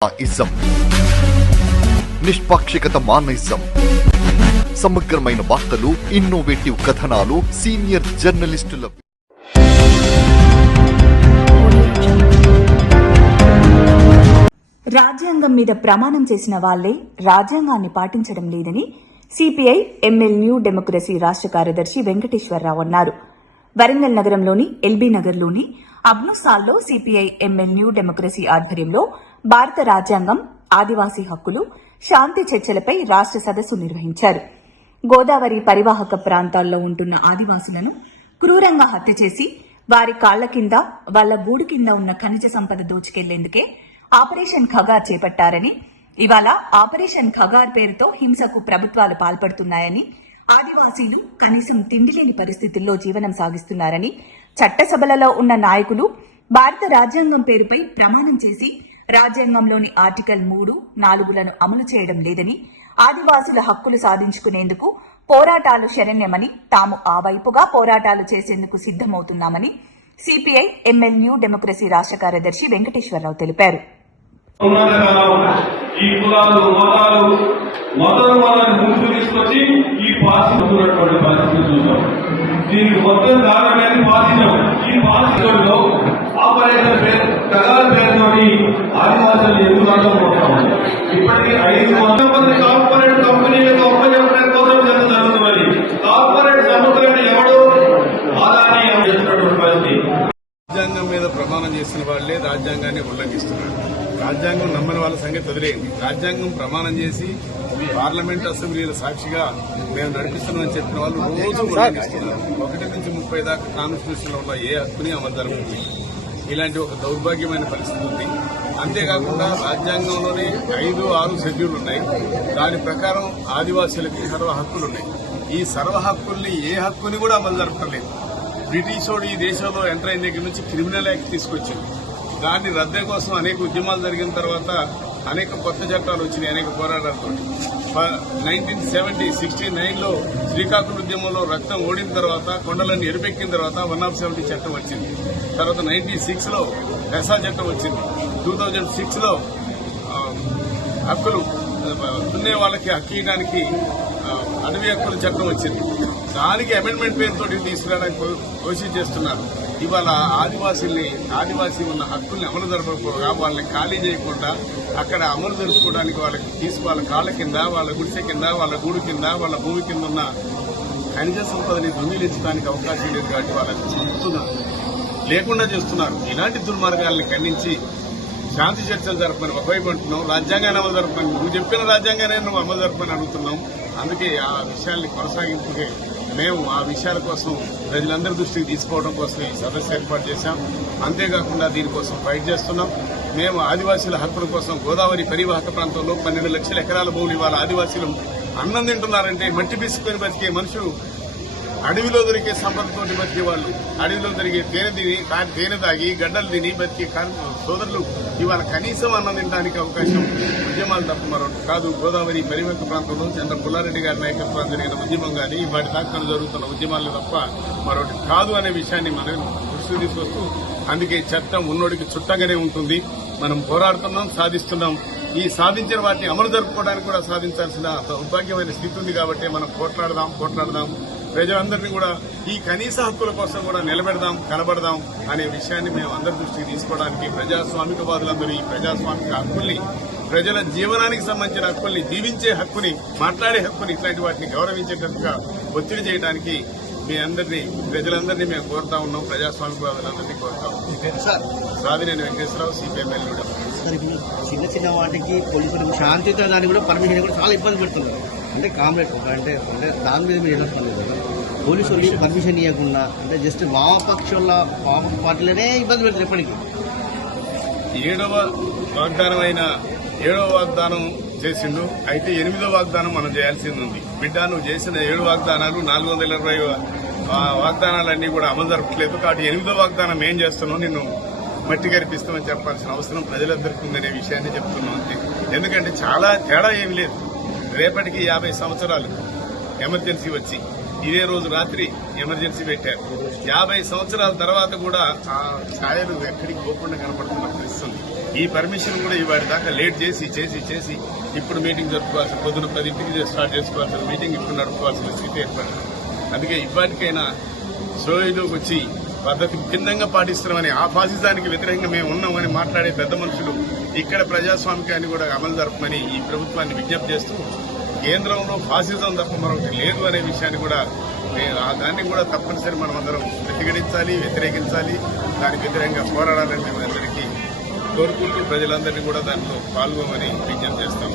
Ism నిష్పాక్షికత మానయిజం సమగ్రమైన వార్తలు, innovative కథనాలు, సీనియర్ జర్నలిస్టుల రాజ్యాంగం మీద ప్రమాణం చేసిన వాళ్లే రాజ్యాంగాన్ని పాటించడం లేదని సిపిఐ ఎంఎల్ న్యూ డెమోక్రసీ రాష్ట్ర కార్యదర్శి వెంకటేశ్వరరావు అన్నారు. వరంగల్ నగరంలోని ఎల్బీ నగర్లోని అబ్నుసాల్లో సిపిఐ ఎంఎల్ న్యూ డెమోక్రసీ ఆధ్వర్యంలో భారత రాజ్యాంగం, ఆదివాసీ హక్కులు, శాంతి చర్చలపై రాష్ట్ర సదస్సు నిర్వహించారు. గోదావరి పరివాహక ప్రాంతాల్లో ఉంటున్న ఆదివాసులను క్రూరంగా హత్య చేసి వారి కాళ్ల కింద, వాళ్ల గూడు కింద ఉన్న ఖనిజ సంపద దోచుకెళ్లేందుకే ఆపరేషన్ ఖగార్ చేపట్టారని, ఇవాళ ఆపరేషన్ ఖగార్ పేరుతో హింసకు ప్రభుత్వాలు పాల్పడుతున్నాయని, ఆదివాసీలు కనీసం తిండి లేని పరిస్థితుల్లో జీవనం సాగిస్తున్నారని, చట్టసభలలో ఉన్న నాయకులు భారత రాజ్యాంగం పేరుపై ప్రమాణం చేసి రాజ్యాంగంలోని ఆర్టికల్ 3, 4లను అమలు చేయడం లేదని, ఆదివాసుల హక్కులు సాధించుకునేందుకు పోరాటాలు శరణ్యమని, తాము ఆ వైపుగా పోరాటాలు చేసేందుకు సిద్దమవుతున్నామని సిపిఐ ఎంఎల్ న్యూ డెమోక్రసీ రాష్ట్ర కార్యదర్శి వెంకటేశ్వరరావు తెలిపారు. ఈ కులాలు, మతాలు ముందుకు తీసుకొచ్చి ఈ పాసినటువంటి పరిస్థితి చూసాం. దీనికి మొత్తం కారణమేది పాసిజం. ఈ పాసిజంలో ఆపరేషన్ ఖగార్ పేరుతోటి ఆదివాసులు ఎందుకు అడ్డమవుతాము? ఇప్పటికీ 500 మంది కార్పొరేట్ కంపెనీలకు అప్పచెప్పడం కోసం జరుగుతున్నది. కార్పొరేట్ సంస్థలను ఎవడో ఆదాని చేస్తున్నటువంటి పరిస్థితి. రాజ్యాంగం మీద ప్రమాణం చేసిన వాళ్లే రాజ్యాంగాన్ని ఉల్లంఘిస్తున్నారు. రాజ్యాంగం నమ్మని వాళ్ళ సంగతి వదిలేయండి. రాజ్యాంగం ప్రమాణం చేసి పార్లమెంట్ అసెంబ్లీల సాక్షిగా మేము నడిపిస్తున్నామని చెప్పిన వాళ్ళు రోజు ఉల్లంఘిస్తున్నారు. 1 నుంచి 30 దాకా కాన్స్టిట్యూషన్ లో ఉన్న ఏ హక్కుని అమలు జరుగుతుంది. ఇలాంటి ఒక దౌర్భాగ్యమైన పరిస్థితి ఉంది. అంతేకాకుండా రాజ్యాంగంలోని 5, 6 షెడ్యూల్ ఉన్నాయి. దాని ప్రకారం ఆదివాసీలకి సర్వ హక్కులున్నాయి. ఈ సర్వ హక్కుల్ని ఏ హక్కుని కూడా అమలు జరపలేదు. బ్రిటిష్ వాడు ఈ దేశంలో ఎంటర్ అయిన దగ్గర నుంచి క్రిమినల్ యాక్ట్ తీసుకొచ్చింది. దాన్ని రద్దు కోసం అనేక ఉద్యమాలు జరిగిన తర్వాత అనేక కొత్త చట్టాలు వచ్చినాయి. అనేక పోరాటాలతో 1969లో శ్రీకాకుళం ఉద్యమంలో రక్తం ఓడిన తర్వాత, కొండలన్నీ ఎరుపెక్కిన తర్వాత 170 చట్టం వచ్చింది. తర్వాత 96లో పెసా చట్టం వచ్చింది. 2006లో హక్కులు దున్నే వాళ్ళకి హక్కు ఇవ్వడానికి అటవీ హక్కుల చట్టం వచ్చింది. దానికి అమెండ్మెంట్ పేరుతో తీసుకురావడానికి కోషిష్ చేస్తున్నారు. ఇవాళ ఆదివాసీ ఉన్న హక్కుల్ని అమలు జరపకపోగా, వాళ్ళని ఖాళీ చేయకుండా అక్కడ అమలు జరుపుకోవడానికి వాళ్ళ కాళ్ల కింద, వాళ్ళ గుడిసె కింద, వాళ్ళ గూడు కింద, వాళ్ళ భూమి కింద ఉన్న ఖనిజ సంపదని దొంగిలించడానికి అవకాశం లేదు. కాబట్టి వాళ్ళకి చెప్తున్నారు, లేకుండా చేస్తున్నారు. ఇలాంటి దుర్మార్గాల్ని ఖండించి శాంతి చర్చలు జరపని ఒకవైపు అంటున్నాం, రాజ్యాంగాన్ని అమలు జరపని, నువ్వు చెప్పిన రాజ్యాంగాన్ని నువ్వు అమలు జరపని అడుగుతున్నాం. అందుకే ఆ విషయాల్ని కొనసాగింపుకే మేము ఆ విషయాల కోసం ప్రజలందరి దృష్టికి తీసుకోవడం కోసం ఈ సదస్సు ఏర్పాటు చేశాం. అంతేకాకుండా దీనికోసం ఫైట్ చేస్తున్నాం. మేము ఆదివాసీల హక్కుల కోసం గోదావరి పరివాహక ప్రాంతంలో 12 లక్షల ఎకరాల భూములు ఇవాళ ఆదివాసీలు అన్నం తింటున్నారంటే, మట్టి పిసుకొని బతికే మనుషులు, అడవిలో దొరికే సంపదతోటి బతికే వాళ్ళు, అడవిలో దొరికే తేనె తాగి గడ్డలు తిని బతికే సోదరులు ఇవాళ కనీసం అన్నం తినడానికి అవకాశం ఉద్యమాలు తప్ప మరొకటి కాదు. గోదావరి పరివాహక ప్రాంతంలో చంద్ర పుల్లారెడ్డి గారి నాయకత్వం జరిగిన ఉద్యమం కానీ, వాటి దాకా జరుగుతున్న ఉద్యమాలు తప్ప మరొకటి కాదు అనే విషయాన్ని మనం దృష్టికి తీసుకొస్తూ, అందుకే చట్టం ఉన్నోడికి చుట్టగానే ఉంటుంది. మనం పోరాడుతున్నాం, సాధిస్తున్నాం. ఈ సాధించిన వాటిని అమలు జరుపుకోవడానికి కూడా సాధించాల్సిన దౌర్భాగ్యమైన స్థితి ఉంది. కాబట్టి మనం పోట్లాడదాం. ప్రజలందరినీ కూడా ఈ కనీస హక్కుల కోసం కూడా నిలబెడదాం, కనబడదాం అనే విషయాన్ని మేము అందరి దృష్టికి తీసుకోవడానికి, ప్రజాస్వామికవాదులందరూ ఈ ప్రజాస్వామిక హక్కుల్ని, ప్రజల జీవనానికి సంబంధించిన హక్కుల్ని, జీవించే హక్కుని, మాట్లాడే హక్కుని, ఇట్లాంటి వాటిని గౌరవించేటట్టుగా ఒత్తిడి చేయడానికి ప్రజలందరినీ మేము కోరుతా ఉన్నాం. ప్రజాస్వామికవాదులందరినీ కోరుతా ఉన్నాం. సాధినేని వెంకటేశ్వరరావు, సిపిఎంఎల్. చిన్న వాటికి పోలీసులు శాంతియుత దానికి కూడా పర్మిషన్ కూడా చాలా ఇబ్బంది పెడుతున్నారు. అంటే కామ్రేడ్ అంటే దాని మీద మీరు ఎదుర్కొన్నారు. పోలీసులు పర్మిషన్ ఇవ్వకుండా అంటే జస్ట్ వామపక్షుల పార్టీలనే ఇబ్బంది పెడుతుంది. ఎప్పటికీ 7వ వాగ్దానం చేసిండు. అయితే 8వ వాగ్దానం మనం చేయాల్సింది ఉంది. బిడ్డ, నువ్వు చేసిన 7 వాగ్దానాలు, 420 వాగ్దానాలన్నీ కూడా అమలు జరపట్లేదు. కాబట్టి 8వ వాగ్దానం ఏం చేస్తున్నావు, నిన్ను మట్టి కనిపిస్తామని చెప్పాల్సిన అవసరం ప్రజలందరికీ ఉందనే విషయాన్ని చెప్తున్నాం అంతే. ఎందుకంటే చాలా తేడా ఏమి లేదు. రేపటికి 50 సంవత్సరాలు ఎమర్జెన్సీ వచ్చి ఇదే రోజు రాత్రి ఎమర్జెన్సీ పెట్టారు. 50 సంవత్సరాల తర్వాత కూడా ఆ ఛాయలు ఎక్కడికి పోకుండా కనపడుతున్న పరిస్థితుంది. ఈ పర్మిషన్ కూడా ఇవాటి దాకా లేట్ చేసి ఇప్పుడు మీటింగ్ జరుపుకోవాల్సి, పొద్దున 10ంటికి స్టార్ట్ చేసుకోవాల్సిన మీటింగ్ ఇప్పుడు నడుపుకోవాల్సిన స్థితి ఏర్పడింది. అందుకే ఇప్పటికైనా సోయిలోకి వచ్చి పద్ధతికి భిన్నంగా పాటిస్తున్నామని, ఆ ఫాసిజానికి వ్యతిరేకంగా మేము ఉన్నామని మాట్లాడే పెద్ద మనుషులు ఇక్కడ ప్రజాస్వామికాన్ని కూడా అమలు జరపమని ఈ ప్రభుత్వాన్ని విజ్ఞప్తి చేస్తూ, కేంద్రంలో ఫాసిజం తప్ప మరొకటి లేదు అనే విషయాన్ని కూడా దాన్ని కూడా తప్పనిసరి మనం అందరం ప్రతిఘటించాలి, వ్యతిరేకించాలి, దానికి వ్యతిరేకంగా పోరాడాలని మేము అందరికీ కోరుకుంటూ ప్రజలందరినీ కూడా దాంట్లో పాల్గొమని విజ్ఞప్తి చేస్తాం.